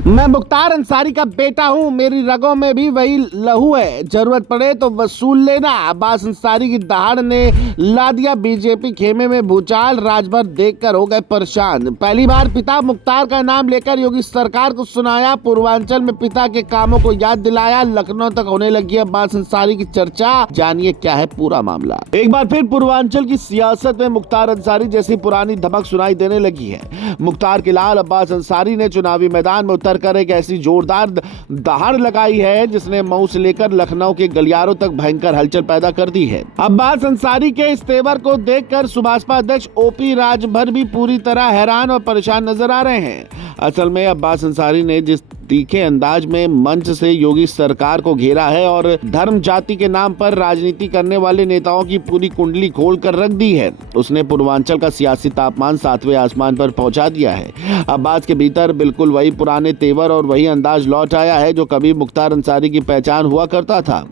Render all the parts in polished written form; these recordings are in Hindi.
मैं मुख्तार अंसारी का बेटा हूं, मेरी रगों में भी वही लहू है, जरूरत पड़े तो वसूल लेना। अब्बास अंसारी की दहाड़ ने ला दिया बीजेपी खेमे में भूचाल, राजभर देखकर हो गए परेशान। पहली बार पिता मुख्तार का नाम लेकर योगी सरकार को सुनाया, पूर्वांचल में पिता के कामों को याद दिलाया, लखनऊ तक होने लगी अब्बास अंसारी की चर्चा। जानिए क्या है पूरा मामला। एक बार फिर पूर्वांचल की सियासत में मुख्तार अंसारी जैसी पुरानी धमक सुनाई देने लगी है। मुख्तार के लाल अब्बास अंसारी ने चुनावी मैदान में उतरकर एक ऐसी जोरदार दहाड़ लगाई है जिसने मऊ से लेकर लखनऊ के गलियारों तक भयंकर हलचल पैदा कर दी है। अब्बास अंसारी के इस तेवर को देखकर सुभाषपा अध्यक्ष ओपी राजभर भी पूरी तरह हैरान और परेशान नजर आ रहे हैं। असल में अब्बास अंसारी ने जिस तीखे अंदाज में मंच से योगी सरकार को घेरा है और धर्म जाति के नाम पर राजनीति करने वाले नेताओं की पूरी कुंडली खोल कर रख दी है, उसने पूर्वांचल का सियासी तापमान 7वें आसमान पर पहुंचा दिया है। अब्बास के भीतर बिल्कुल वही पुराने तेवर और वही अंदाज लौट आया है जो कभी मुख्तार अंसारी की पहचान हुआ करता था।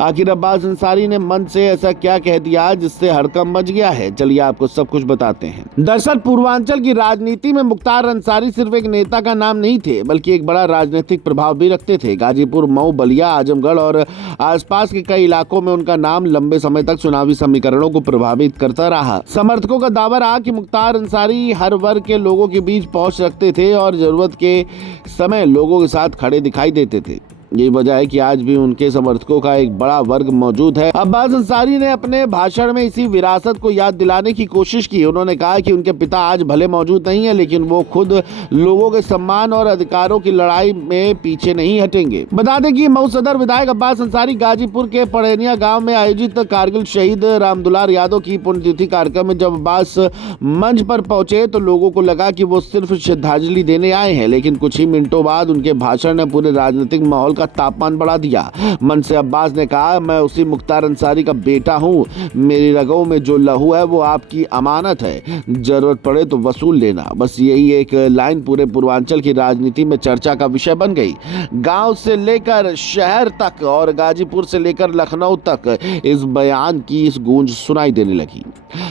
आखिर अब्बास अंसारी ने मन से ऐसा क्या कह दिया जिससे हड़कंप मच गया है, चलिए आपको सब कुछ बताते हैं। दरअसल पूर्वांचल की राजनीति में मुख्तार अंसारी सिर्फ एक नेता का नाम नहीं थे, बल्कि एक बड़ा राजनीतिक प्रभाव भी रखते थे। गाजीपुर, मऊ, बलिया, आजमगढ़ और आसपास के कई इलाकों में उनका नाम लंबे समय तक चुनावी समीकरणों को प्रभावित करता रहा। समर्थकों का दावा रहा कि मुख्तार अंसारी हर वर्ग के लोगों के बीच पहुंच रखते थे और जरूरत के समय लोगों के साथ खड़े दिखाई देते थे। यही वजह है कि आज भी उनके समर्थकों का एक बड़ा वर्ग मौजूद है। अब्बास अंसारी ने अपने भाषण में इसी विरासत को याद दिलाने की कोशिश की। उन्होंने कहा कि उनके पिता आज भले मौजूद नहीं है, लेकिन वो खुद लोगों के सम्मान और अधिकारों की लड़ाई में पीछे नहीं हटेंगे। बता दें कि मऊ सदर विधायक अब्बास अंसारी गाजीपुर के पड़ेनिया गाँव में आयोजित कारगिल शहीद रामदुलार यादव की पुण्यतिथि कार्यक्रम में जब अब्बास मंच पर पहुंचे तो लोगों को लगा कि वो सिर्फ श्रद्धांजलि देने आए हैं, लेकिन कुछ ही मिनटों बाद उनके भाषण ने पूरे राजनीतिक माहौल का तापमान बढ़ा दिया। मन से अब्बास ने कहा, मैं उसी मुख्तार अंसारी का बेटा हूं, मेरी रगों में जो लहू है वो आपकी अमानत है, जरूरत पड़े तो वसूल लेना। बस यही एक लाइन पूरे पूर्वांचल की राजनीति में चर्चा का विषय बन गई। गांव से लेकर शहर तक और गाजीपुर से लेकर लखनऊ तक इस बयान की इस गूंज सुनाई देने लगी।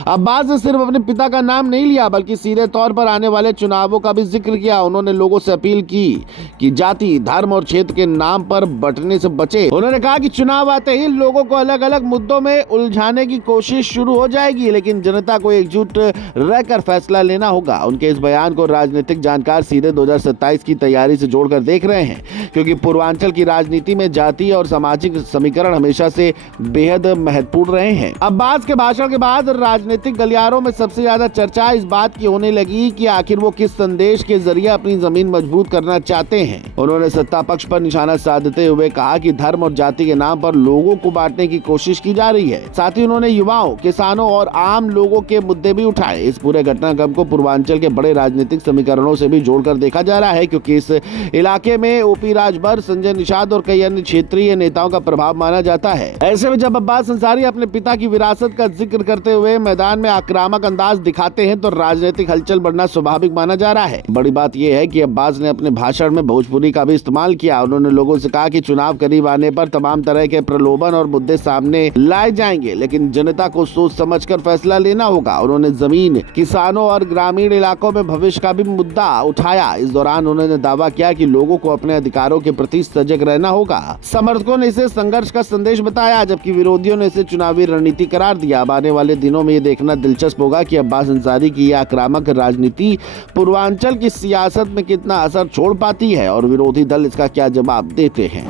अब्बास ने सिर्फ अपने पिता का नाम नहीं लिया, बल्कि सीधे तौर पर आने वाले चुनावों का भी जिक्र किया। उन्होंने लोगों से अपील की कि जाति, धर्म और क्षेत्र के नाम पर बंटने से बचे। उन्होंने कहा कि चुनाव आते ही लोगों को अलग अलग मुद्दों में उलझाने की कोशिश शुरू हो जाएगी, लेकिन जनता को एकजुट रहकर फैसला लेना होगा। उनके इस बयान को राजनीतिक जानकार सीधे 2027 की तैयारी से जोड़कर देख रहे हैं, क्योंकि पूर्वांचल की राजनीति में जाति और सामाजिक समीकरण हमेशा से बेहद महत्वपूर्ण रहे हैं। अब्बास के भाषण के बाद राजनीतिक गलियारों में सबसे ज्यादा चर्चा इस बात की होने लगी कि आखिर वो किस संदेश के जरिए अपनी जमीन मजबूत करना चाहते हैं। उन्होंने सत्ता पक्ष पर निशाना साधते हुए कहा कि धर्म और जाति के नाम पर लोगों को बांटने की कोशिश की जा रही है। साथ ही उन्होंने युवाओं, किसानों और आम लोगों के मुद्दे भी उठाए। इस पूरे घटनाक्रम को पूर्वांचल के बड़े राजनीतिक समीकरणों से भी जोड़कर देखा जा रहा है, क्योंकि इस इलाके में ओपी राजभर, संजय निषाद और कई अन्य क्षेत्रीय नेताओं का प्रभाव माना जाता है। ऐसे में जब अब्बास अंसारी अपने पिता की विरासत का जिक्र करते हुए मैदान में आक्रामक अंदाज दिखाते हैं तो राजनीतिक हलचल बढ़ना स्वाभाविक माना जा रहा है। बड़ी बात यह है कि अब्बास ने अपने भाषण में भोजपुरी का भी इस्तेमाल किया। उन्होंने लोगों से कहा कि चुनाव करीब आने पर तमाम तरह के प्रलोभन और मुद्दे सामने लाए जाएंगे, लेकिन जनता को सोच समझकर फैसला लेना होगा। उन्होंने जमीन, किसानों और ग्रामीण इलाकों में भविष्य का भी मुद्दा उठाया। इस दौरान उन्होंने दावा किया कि लोगों को अपने अधिकारों के प्रति सजग रहना होगा। समर्थकों ने इसे संघर्ष का संदेश बताया, जबकि विरोधियों ने इसे चुनावी रणनीति करार दिया। अब आने वाले दिनों में ये देखना दिलचस्प होगा कि अब्बास अंसारी की यह आक्रामक राजनीति पूर्वांचल की सियासत में कितना असर छोड़ पाती है और विरोधी दल इसका क्या जवाब देते हैं।